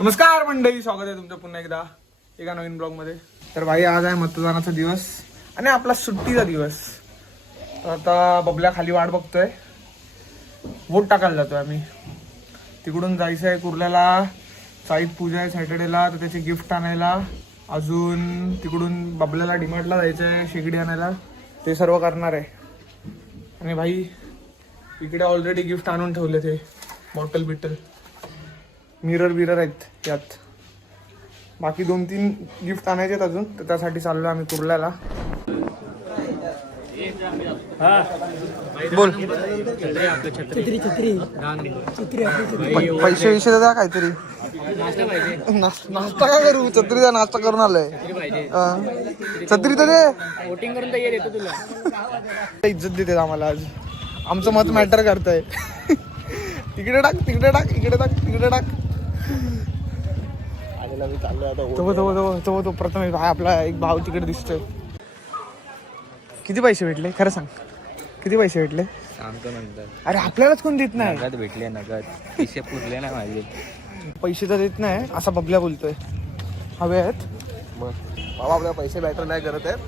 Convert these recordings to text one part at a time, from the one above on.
नमस्कार मंडळी, स्वागत आहे तुमचं पुन्हा एकदा एका नवीन ब्लॉग मध्ये. तर भाई आज आहे मतदानाचा दिवस आणि आपला सुट्टीचा दिवस. तर आता बबल्या खाली वाट बघतोय, वोट टाकायला जातोय आम्ही. तिकडून जायचं आहे कुर्ल्याला, साईद पूजा आहे सॅटर्डेला, तर त्याचे गिफ्ट आणायला. अजून तिकडून बबल्याला डीमार्टला जायचं आहे शेगडी आणायला, ते सर्व करणार आहे. आणि भाई इकडे ऑलरेडी गिफ्ट आणून ठेवले, ते बॉटल बिटल मिरर आहेत त्यात. बाकी 2-3 गिफ्ट आणायचे आहेत अजून, तर त्यासाठी चाललो आम्ही कुर्ल्याला. बोल पैसे विषय द्या काहीतरी. नाश्ता काय करू? छत्रीचा नाश्ता करून आलोय. छत्री तर दे, वोटिंग करून येतो तुला. इज्जत देते आम्हाला आज, आमचं मत मॅटर करतंय. तिकडे टाक, तिकडे टाक, इकडे टाक, तिकडे टाक. तो प्रथम आपला एक भाव तिकडे दिसतोय. किती पैसे भेटले खरं सांग, किती पैसे भेटले? सांगतो नंतर. अरे आपल्यालाच कोण देत नाही. नगद भेटले, नगद पैसे पुरले ना माझे. पैसे तर देत नाही असा बबल्या बोलतोय. हवे आहेत मग बाबा, आपल्याला पैसे मॅटर नाही करत आहेत,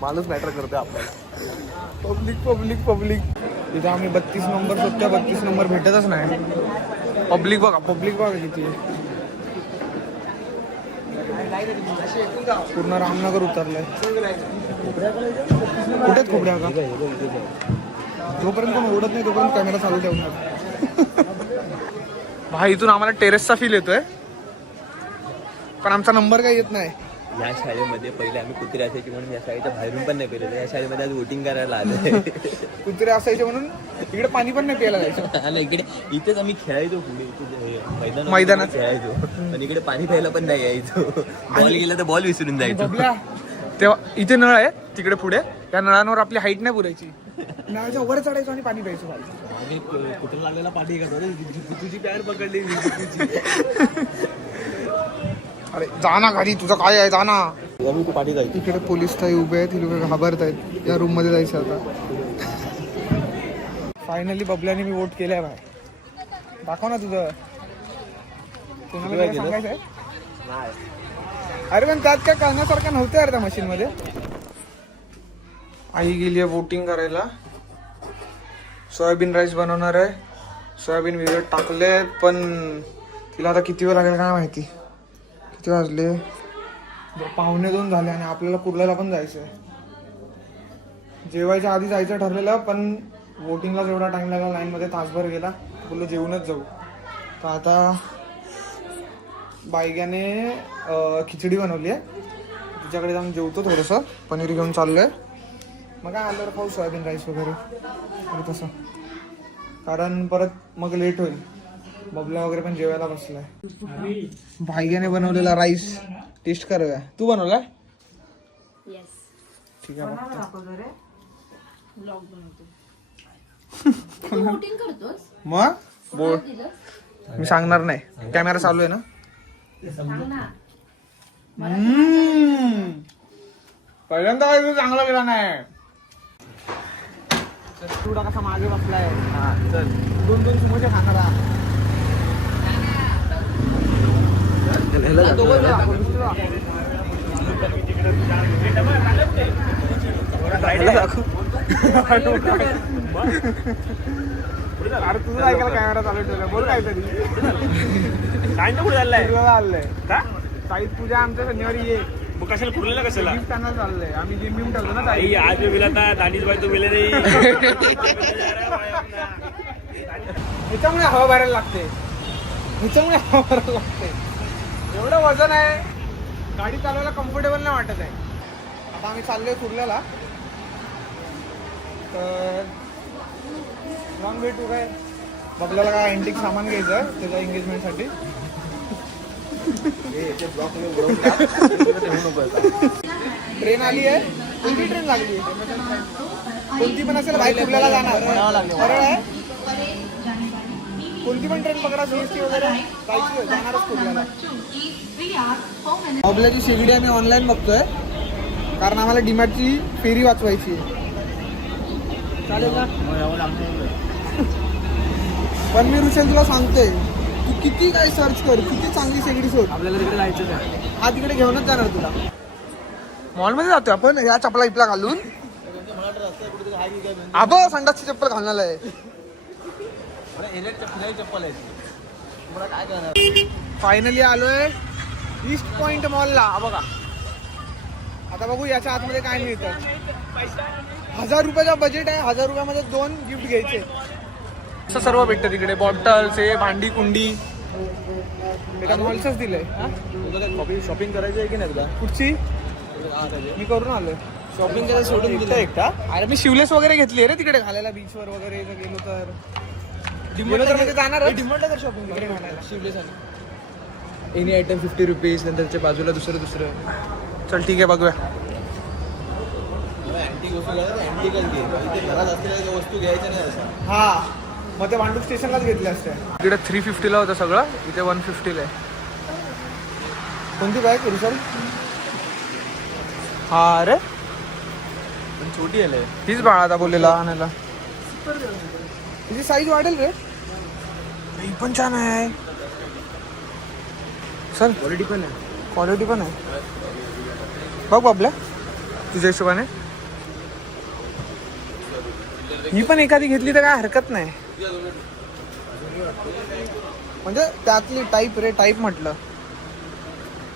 माणूस मॅटर करतोय आपल्याला. पब्लिक तिथे आम्ही 32 नंबर शोधतोय, 32 नंबर भेटतच नाही. पब्लिक बघा किती आहे. पूर्ण रामनगर उतरलंय. कुठेच खोबऱ्या का? जोपर्यंत कोण ओढत नाही तोपर्यंत कॅमेरा चालू ठेवणार. भाई इथून आम्हाला टेरेसचा फील येतोय, पण आमचा नंबर काही येत नाही. या शाळेमध्ये पहिले आम्ही कुत्रे असायचे म्हणून या शाळेच्या बाहेरून पण नाही फिरत. या शाळेमध्ये आज वोटिंग करायला आलो. कुत्रे असायचे म्हणून इकडे पाणी पण नाही प्यायला जायचं. आणि इकडे इथेच आम्ही खेळायचो, पुढे इथे मैदानात खेळायचो. पण इकडे पाणी प्यायला पण नाही यायचो. बॉल गेला तर बॉल विसरून जायचो. तेव्हा इथे नळ आहे तिकडे पुढे, त्या नळांवर आपली हाईट नाही पुरायची, नळाच्या वर चढायचो आणि पाणी प्यायचो. आणि कुठं लागलेला पाणी का तुझी पॅड पकडली. अरे जा ना घरी, तुझं काय आहे, जा ना. आम्ही पाणी जायचं. इकडे पोलीस ताई उभे आहेत, लोक घाबरत आहेत. या रूम मध्ये जायचं आता. फायनली बबल्याने मी वोट केलाय भाई. दाखव ना तुझं, कोणाला सांगायचंय? अरे पण त्यात काय कळण्यासारखं नव्हतं यार त्या मशीन मध्ये. आई गेली आहे वोटिंग करायला. सोयाबीन राईस बनवणार आहे. सोयाबीन भिजत टाकले, पण तिला आता किती वेळ लागेल काय माहिती. किती वाजले? 1:45 झाले आणि आपल्याला कुर्ल्याला पण जायचं आहे. जेवायच्या आधी जायचं ठरलेलं, पण वोटिंगला जेवढा टाइम लागला लाईनमध्ये तासभर गेला. बोललो जेवूनच जाऊ. तर आता बायग्याने खिचडी बनवली आहे, तिच्याकडे जाऊन जेवतो. थोडंसं पनीर घेऊन चाललोय. मग काय आल्यावर खाऊ सोयाबीन राईस वगैरे तसं, कारण परत मग लेट होईल. बबल्या वगैरे पण जेवायला बसलाय. भाईग्याने बनवलेला राईस टेस्ट करूया. तू बनवलाय? ठीक आहे. मग बोल, मी सांगणार नाही. कॅमेरा चालू आहे ना. पहिल्यांदा काय तू चांगला गेला नाही. तुडा कसा मागे बसलाय. चल 2-2 समोसे खाणारा. अरे तुझं ऐकायला कॅमेरा चालू ठेवला. बोल काहीतरी. चाललंय का साईद पूजा आमच्या शनिवारी ये. मग कशाला कुर्ल्याला कशाला गिफ्ट आणायला चाललंय. आम्ही जिम बिम ठेवतो ना. आज मी विला दानीच बाई तू विले नाही. ह्याच्यामुळे हवा भरायला लागते, एवढं वजन आहे, गाडी चालवायला कम्फर्टेबल नाही वाटत आहे. आता आम्ही चाललोय कुर्ल्याला. तर लॉंग भेटू काय. बबल्याला काय अँटिक सामान घ्यायचं त्याच्या एंगेजमेंटसाठी. ट्रेन आली आहे. कोणती ट्रेन लागली? कोणती पण असेल बाईक कुर्ल्याला जाणार. बरोबर आहे. कोणती पण ट्रेन पकडा, सीएसटी वगैरे जायची, जाणारच कुर्ल्याला. बबल्याची शेगडी आम्ही ऑनलाईन बघतोय, कारण आम्हाला डीमार्टची फेरी वाचवायची आहे. चालेल ना. पण मी ऋषल तुला सांगतोय, तू किती काय सर्च कर, किती चांगली शेगडी शोध, आपल्याला तिकडे जायचं आहे. हा तिकडे घेऊनच जाणार तुला. मॉलमध्ये जातोय आपण या चपला इपला घालून. आबा संडासची चप्पल घालणार आहे. चप्पल आहे काय करणार. फायनली आलोय ईस्ट पॉइंट मॉलला. बघा आता बघू याच्या आतमध्ये काय मिळतं. 1000 रुपयाचा बजेट आहे. 1000 रुपयामध्ये 2 गिफ्ट घ्यायचे. असं सर्व भेटतं तिकडे. बॉटल्स हे भांडी कुंडी एका मॉलचंच दिलंय. शॉपिंग करायची आहे की नाही तुला. कुठची मी करून आलोय. शॉपिंग करायला सोडून दिलं एकटा. अरे मी शिवलेस वगैरे घेतली रे तिकडे घालायला बीचवर वगैरे जर गेलो तर. गेलो तर म्हणजे जाणार डिमांडला कर शॉपिंग तिकडे घालायला. Sleeveless any item 50 rupees. नंतरच्या बाजूला दुसरं चल ठीक आहे बघूया. अँटिक वस्तू घ्यायच्या नाही असं. हा मग ते भांडूप स्टेशनलाच घेतले असते. इकडे 350ला होतं सगळं, इथे 150ला आहे. कोणती बॅग सर. हा अरे पण छोटी आहे तीच बाळा आता बोललेला आणायला. तिची साईज वाढेल रे. ही पण छान आहे सर. क्वालिटी पण आहे. क्वालिटी पण आहे. बघ बाबल्या तुझ्या हिशोबाने. ही पण एखादी घेतली तर काय हरकत नाही. म्हणजे त्यातली टाईप रे. टाईप म्हटलं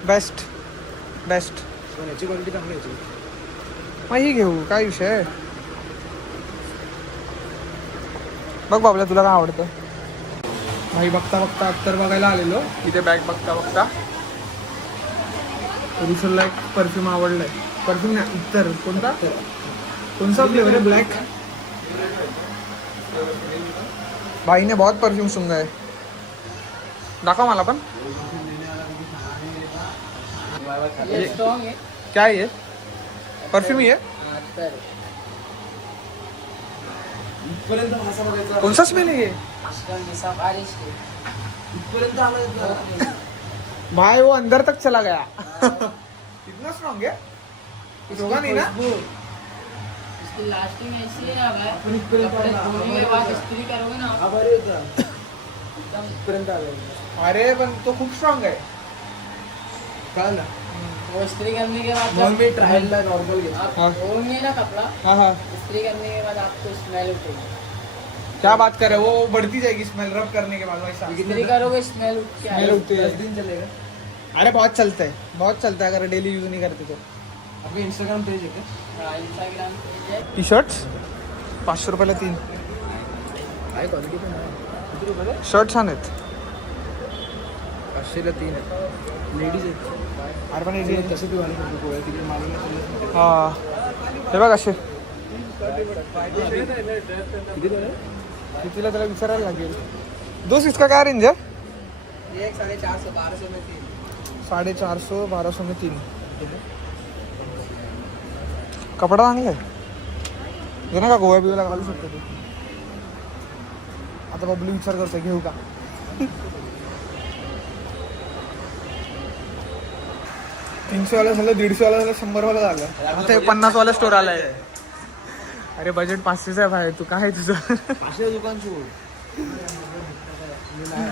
बेस्ट. याची क्वालिटी चांगली आहे. मग ही घेऊ काय विषय आहे. बघ बाबल्या तुला काय आवडतं. भाई बघता बघता अत्तर बघायला आलेलो. इथे बॅग बघता बघता रुसलला एक परफ्यूम आवडलाय. परफ्यूम नाही उत्तर. कोणता फ्लेवर है. ब्लैक. भाई ने बहुत परफ्यूम सूंघा है. दाखव मला पण. क्या है ये. परफ्यूम ही है. कौन सा स्मेल है ये. भाई वो अंदर तक चला गया. इतना स्ट्रॉन्ग है. कुछ होगा नहीं ना. लास्टिंग ऐसी है. कपड़े धोने के बाद इस्त्री करोगे ना अरे पण तो खूप स्ट्रॉन्ग आहे. कळलं ना. वो इस्त्री करने के बाद म्हणून मी ट्रायलला नॉर्मल घेतो. आप धोएंगे ना कपड़ा, हाँ हाँ इस्त्री करने के बाद आपको स्मेल उठेगी. क्या बात कर रहे हो. वो बढ़ती जाएगी स्मेल रब करने के बाद वैसा. इस्त्री करोगे स्मेल उठ के स्मेल आएगी. उठती है. 10 दिन चलेगा. अरे बहुत चलता है. बहुत चलता है अगर डेली यूज नहीं करते तो. आपलं इंस्टाग्राम पेज आहे का. इंस्टाग्राम पेज है. टी शर्ट्स 500 रुपयाला 3. काय क्वालिटी पण आहे. किती रुपयाला. शर्ट छान आहेत. 500ला 3 आहे. लेडीज आहेत. अरे पण ते कसं तू आले शकतो गोव्या तिकडे मालूम नाही. हा हे बघ असे. किती झालं. कितीला त्याला विचारायला लागेल. दोस्त इसका क्या रेंज है. ये 450 1200 में 3. 450 1200 में 3. कपडा चांगला आहे. जे ना का गोव्या बिव्याला घालू शकतो तू. आता बबलू विचार करतोय घेऊ का. 300 वाला झालं. 150 वाला झालं. 100 वाला झालं. आता हे 50 वाला स्टोर आलाय. अरे बजेट 500 आहे भाई. तू काय आहे तुझं. 500 दुकान सोड.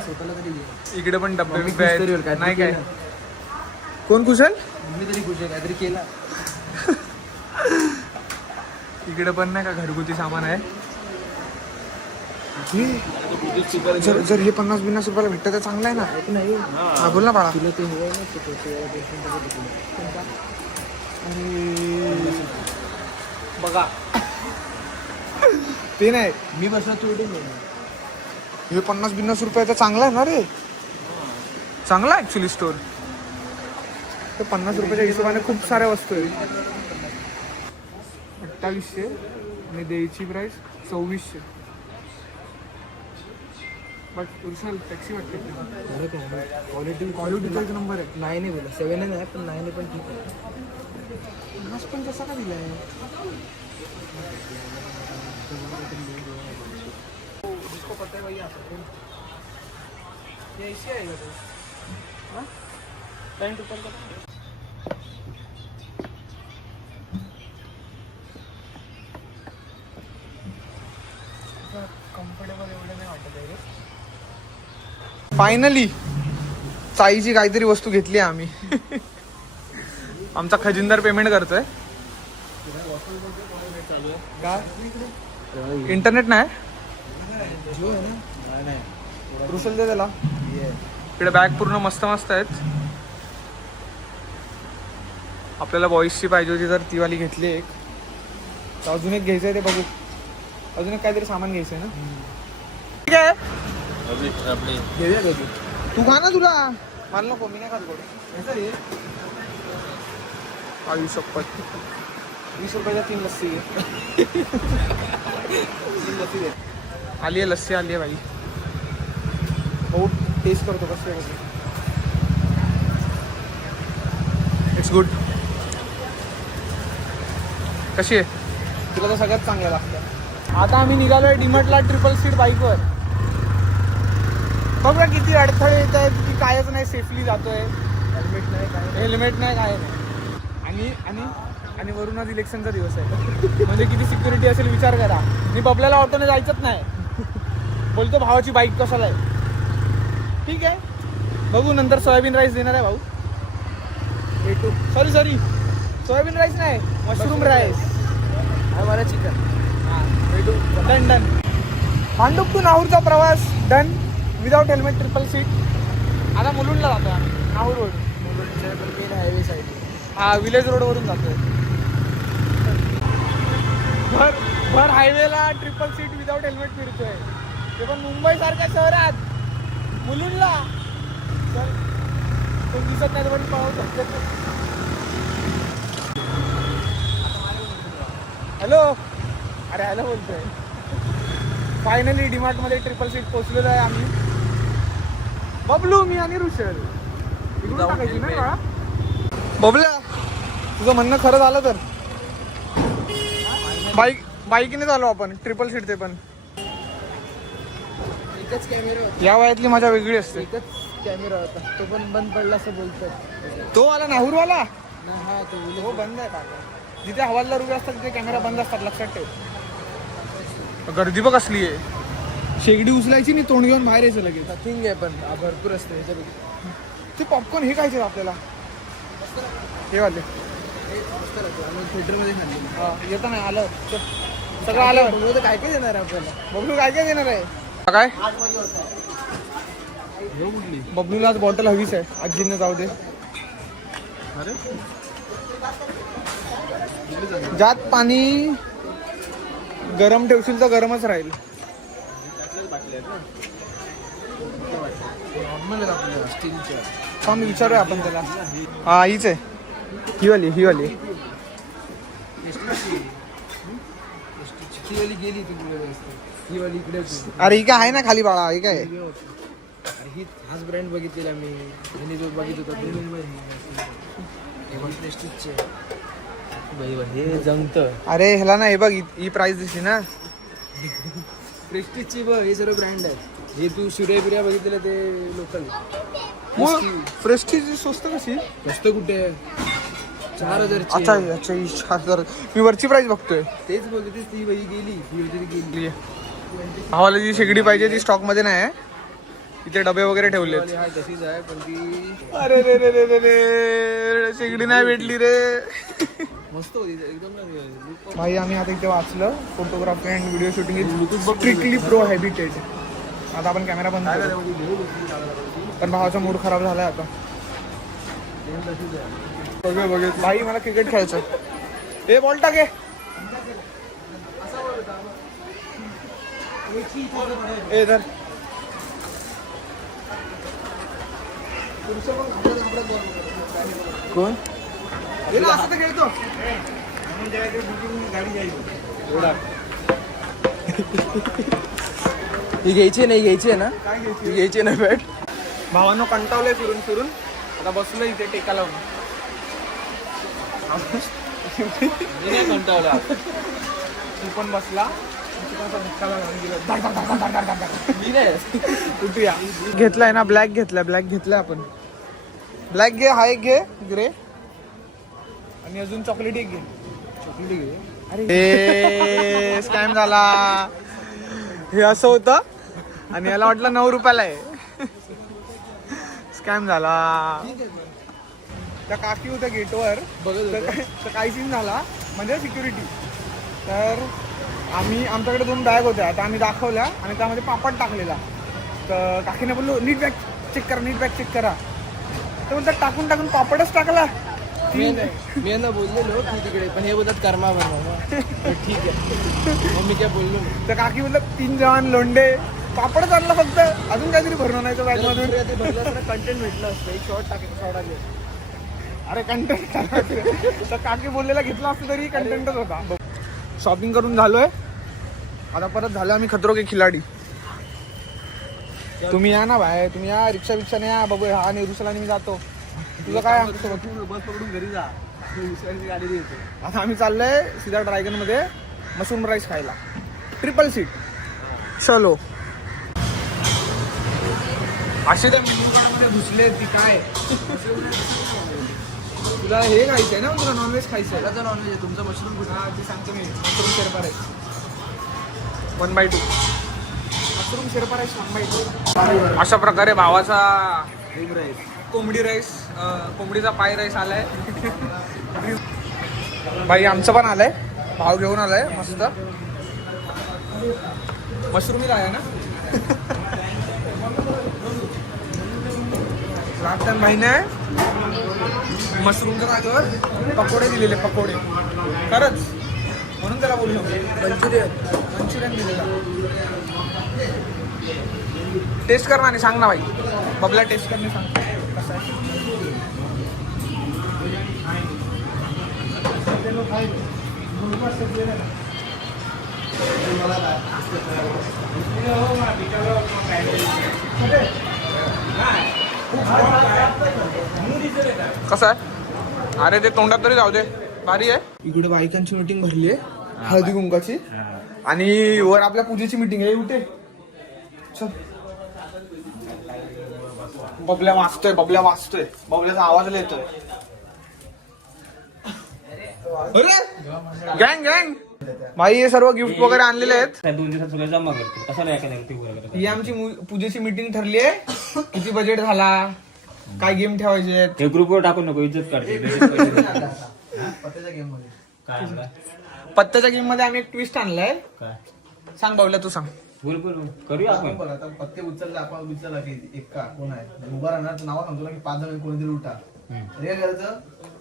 स्वतःला तरी घे. इकडे पण डब्बे मम्मी बिब्बे खुश तरी होईल, आहेत. काहीतरी नाही काय केलं. कोण कुशल. मम्मी तरी खुश आहे. काहीतरी केला. इकडे पण नाही का घरगुती सामान आहे. जर हे 50-50 रुपयाला भेटतं तर चांगलं आहे ना. नाही. हा बोल ना बाळा. तुला ते हे आहे ना ते बघा ते नाही. मी बसला तू इथे नाही. हे 50-50 रुपयाचं चांगलं आहे ना रे. चांगला आहे ऍक्च्युली स्टोर. तर 50 रुपयाच्या हिशोबाने खूप साऱ्या वस्तू आहेत. 2800 आणि द्यायची प्राइस 2400. बट उर्सल टॅक्सी वाटते. अरे काय क्वालिटीचा एक नंबर आहे. 9 आहे बोला. 7 आहे पण 9 आहे पण ठीक आहे. आज पण कसा का दिलाय. जिसको पता है वही आ सकते हैं. ये ऐसे आएगा तो. हाँ 10 रुपये का. कम्फर्टेबल एवढं नाही वाटत आहे रे. फायनली चाईची काहीतरी वस्तू घेतली आहे आम्ही. आमचा खजिनदार पेमेंट करतोय. काय इंटरनेट नाही रुसल दे त्याला. इकडे बॅग पूर्ण मस्त मस्त आहेत. आपल्याला बॉईसची पाहिजे होती तर ती वाली घेतली एक. तर अजून एक घ्यायचं आहे ते बघू. अजून एक काहीतरी सामान घ्यायचं आहे ना. ठीक आहे घेऊया कधी तू खा ना. तुला मला नको मी नाही खात गोड. आई शपथ 20 रुपयाच्या 3 लस्सी घे. आली आहे लस्सी आली आहे भाई. बहुत टेस्ट करतो कसं आहे. It's good. कशी आहे. तुला तर सगळ्यात चांगलं लागतं. आता आम्ही निघालोय डीमार्टला ट्रिपल सीट बाईकवर. बघ ना किती अडथळे येत आहेत की कायच नाही. सेफली जातोय. हेल्मेट नाही काय नाही. आणि वरून आज इलेक्शनचा दिवस आहे. म्हणजे किती सिक्युरिटी असेल विचार करा. मी बबल्याला ऑटोने जायचंच नाही. बोलतो भावाची बाईक कशाला आहे. ठीक आहे बघू नंतर. सोयाबीन राईस देणार आहे भाऊ. सॉरी सोयाबीन राईस नाही मशरूम राईस. मला chicken. Done done. Bhandup to नाहूरचा प्रवास done. Without helmet triple seat. आता मुलुंडला जातोय आम्ही. Nahur road main highway side. हा विलेज रोडवरून जातोय. भर हायवेला ट्रिपल सीट विदाउट हेल्मेट फिरतोय. ते पण मुंबई सारख्या शहरात मुलुंडला. चल तो दिसत नाही पण पाहू. हॅलो. अरे हॅलो बोलतोय. फायनली डीमार्ट मध्ये ट्रिपल सीट पोहोचलेलो आहे आम्ही. बबलू मी आणि ऋषल. इकडून टाकायची ना बाळा. बबल्या तुझं म्हणणं खरं झालं तर बाईकीने झालो आपण ट्रिपल सीट. ते पण एकच कॅमेरा होता. या वयातली मजा वेगळी असते. एकच कॅमेरा होता. तो पण बंद पडला असं बोलतात. तो वाला नाहूरवाला हा तो हो बंद आहे. काका जिथे हवालदार उभे असतात तिथे कॅमेरा बंद असतात. लक्षात ठेव. गर्दी बघ असली आहे. शेगडी उचलायची नाही तोंड घेऊन बाहेर यायचं लगेच. नथिंग आहे पण भरपूर असते ह्याच्यापैकी. ते पॉपकॉर्न हे खायचे आपल्याला. हे वाले आम्ही थिएटरमध्ये खाल्ले. हा येतं नाही आलं सगळं आलं. बघू तर काय काय देणार आपल्याला. बबलू काय काय देणार आहे. काय बबलूला आज बॉटल हवीच आहे. आजींना जाऊ दे. ज्यात पाणी गरम ठेवशील तर गरमच राहील. स्टीलच्या. थांब विचारूया आपण त्याला. हा हीच आहे. ही वाली ही वाली गेली तिकडे. ही वाली इकडे होती. अरे ही काय आहे ना खाली बाळा. ही काय ही हाच ब्रँड बघितलेला मी. ह्याने जो बघित होता हे जमत. अरे ह्याला ना हे बघ ही प्राइस दिसली ना. प्रेस्टिजची बघ. हे सर्व ब्रँड आहेत. हे तू शिऱ्या बिऱ्या बघितलेलं ते लोकल. प्रेस्टीज स्वस्त कशी. स्वस्त कुठे 4000. अच्छा अच्छा ही 4000. मी वरची प्राइस बघतोय. तेच बोलते तेच. ती बाई गेली. ही वगैरे गेली. भावाला जी शेगडी पाहिजे ती स्टॉक मध्ये नाही आहे. इथे डबे वगैरे ठेवले. हा तशीच आहे पण ती अरे रे रे रे रे रे शेगडी नाही भेटली रे. मस्त होती एकदम. भाई आम्ही आता इथे वाचलं photography and video shooting is strictly prohibited. आता आपण कॅमेरा बंद करू. पण भावाचा मूड खराब झालाय आता. बघ भाई मला क्रिकेट खेळायचं. हे बॉल टाके. ए धर. कोण असं तर खेळतो. ही घ्यायची नाही. घ्यायची आहे ना. काय घ्यायची. ही घ्यायची नाही बॅट. भावानं कंटावलंय फिरून फिरून. आता बसलं इथे टेका लावून. कंटाळला. तू पण बसला. घेतलाय ना ब्लॅक घेतलाय आपण. ब्लॅक घे. हा एक घे ग्रे. आणि अजून चॉकलेट एक घे. चॉकलेट घे. अरे स्कॅम झाला. हे असं होतं आणि याला वाटलं 9 रुपयाला आहे. स्कॅम झाला. त्या काकी होत्या गेटवर तर काही सीन झाला म्हणजे सिक्युरिटी. तर आमच्याकडे 2 बॅग होत्या तर आम्ही दाखवल्या आणि त्यामध्ये पापड टाकलेला. तर काकीने बोललो नीट बॅग चेक करा. तर बोलतात टाकून पापडच टाकला. मी यांना बोललेलो की तिकडे पण हे बोलतात कर्मा बनवा. ठीक आहे मग मी काय बोललो नाही. तर काकी बोलतात 3 जवान लोंडे पापडच आणला फक्त, अजून काहीतरी भरून आणायचं बॅग मधून. कंटेंट भेटलं असतं एक शॉर्ट टाकेल. अरे कंटेंट तर काकी बोललेला घेतला असतं तरी कंटेंटच होता. शॉपिंग करून झालोय आता परत झालं आम्ही खतरो के खिलाडी. तुम्ही या ना बाय, तुम्ही या रिक्षाने या बघू. हा नेहरूसला मी जातो. तुझं काय आमच्यासोबत? बस पकडून घरी जा, दुसऱ्यांची गाडी देतो. आता आम्ही चाललोय सीधा ड्रॅगन मध्ये मशरूम राईस खायला. 3 सीट. चलो. असे त्या मेन्यू घुसले ती काय. तुला हे खायचंय ना, तुला नॉनव्हेज खायचंय. नॉनव्हेज आहे तुमचं मशरूम हा ते सांगतो मी. Mushroom Sherpa rice 1/2. Mushroom Sherpa rice 1/2. अशा प्रकारे भावाचा कोंबडी राईस, कोंबडीचा पाय राईस आलाय. बाई आमचं पण आलंय, भाव घेऊन आलाय मस्त. मशरूमी आहे ना. लास्ट टाइम भाईने मशरूमच्या जागेवर पकोडे दिलेले, पकोडे. खरंच म्हणून त्याला बोललो मंचुरियन दिलेला. टेस्ट कर ना आणि सांग ना भाई. बबला टेस्ट करणे सांग कसं आहे. कसं आहे. अरे ते तोंडात तरी जाऊ दे. भारी आहे. इकडे बायकांची मीटिंग भरली आहे हळदी कुंकाची आणि वर आपल्या पूजेची मीटिंग आहे. उठे चल. बबल्या वाचतोय बबल्याचा आवाज येतोय. अरे गँग भाई हे सर्व गिफ्ट वगैरे आणलेले आहेत. 2 दिवसात सगळं जमा करतो. कशाला एका नाही ही आमची पूजेची मीटिंग ठरली आहे. किती बजेट झाला, काय गेम ठेवायचे आहेत. हे ग्रुपवर टाकून नको, इज्जत काढते. पत्त्याच्या गेम मध्ये काय आणलं? पत्त्याच्या गेम मध्ये आम्ही एक ट्विस्ट आणलाय. काय सांग बाबल्या तू सांग. बोल करूया आपण. बोला आता पत्ते उचलले आपण विचारला की एक का कोण आहे उभा राहणार नाव सांगतो ना की 5 जण कोणीतरी उठा. हे करायचं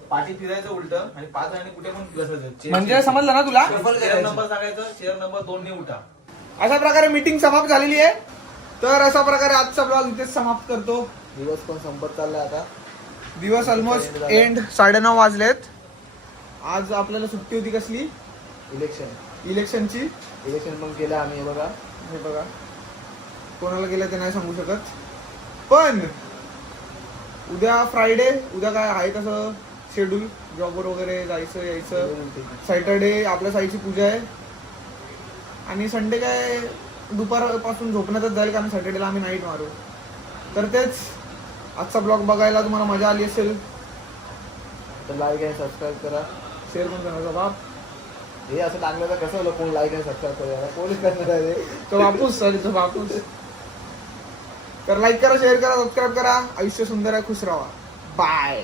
पाठी फिरायचं उलट आणि 5 जणांनी कुठे पण बसायचं. म्हणजे समजलं ना तुला. चेअर नंबर सांगायचं, चेअर नंबर 2 ने उठा. अशा प्रकारे मीटिंग समाप्त झालेली आहे. तर अशा प्रकारे आजचा ब्लॉग इथेच समाप्त करतो. दिवस पण संपत चाललाय आता. दिवस ऑलमोस्ट एंड. 9:30 वाजलेत. आज आपल्याला सुट्टी होती कसली, इलेक्शनची. इलेक्शन पण केलं आम्ही. हे बघा कोणाला गेलं ते नाही सांगू शकत. पण उद्या फ्रायडे, उद्या काय आहे कसं शेड्यूल, जॉबवर वगैरे जायचं यायचं. सॅटर्डे आपल्या साईची पूजा आहे आणि संडे काय दुपारपासून झोपण्यातच जाईल कारण सॅटर्डेला आम्ही नाईट मारू. तर तेच आजचा ब्लॉग बघायला तुम्हाला मजा आली असेल तर लाईक आणि सबस्क्राईब करा. शेअर पण करायचा. बाप हे असं टाकलं तर कसं होलं कोण लाईक आणि सबस्क्राईब करूया कोणीच करणार आहे. तो बापूस सॉरी तो बापूस. तर लाईक करा, शेअर करा, सबस्क्राईब करा. आयुष्य सुंदर आहे, खुश राहा. बाय.